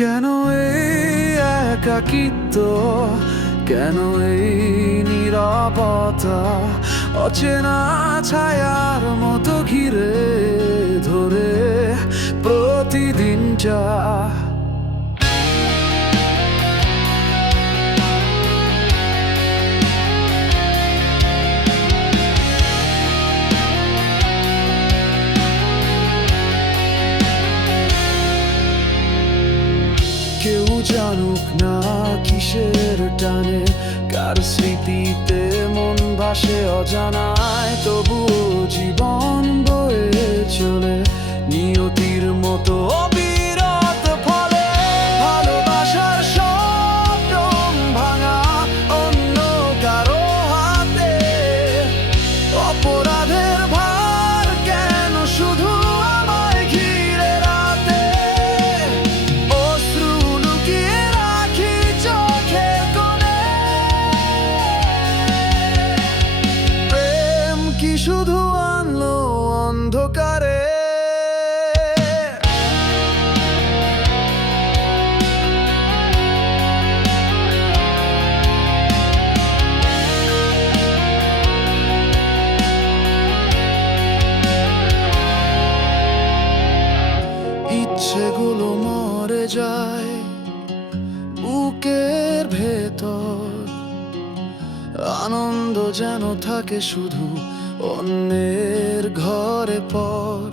কেন এই একাকিত্ব, কেন এই নীরবতা, অচেনা ছায়ার মতো ঘিরে ধরে প্রতিদিন যা। কেউ জানুক না কিসের টানে, কার স্মৃতিতে মন ভাসে অজানায়, তবুও জীবন বয়ে চলে নিয়তির মতো অবিরত ফলে। ভালোবাসার স্বপ্ন ভাঙা অন্য কারো হাতে, অপরাধের ভার কেন শুধু আমায় ঘিরে রাতে। অশ্রু লুকিয়ে রাখি চোখের কোণে, প্রেম কি শুধু আনলো অন্ধকারে। ইচ্ছেগুলো মরে যায় বুকের ভেতর, আনন্দ যেন থাকে শুধু অন্যের ঘরে পর।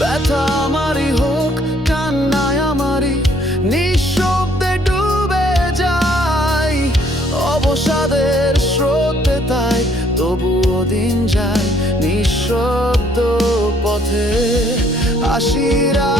ব্যথা আমারই হোক, কান্নায় আমারই, নিঃশব্দে ডুবে যাই অবসাদের স্রোতে, তাই তবুও দিন যায় নিঃশব্দ পথে হাসিরা।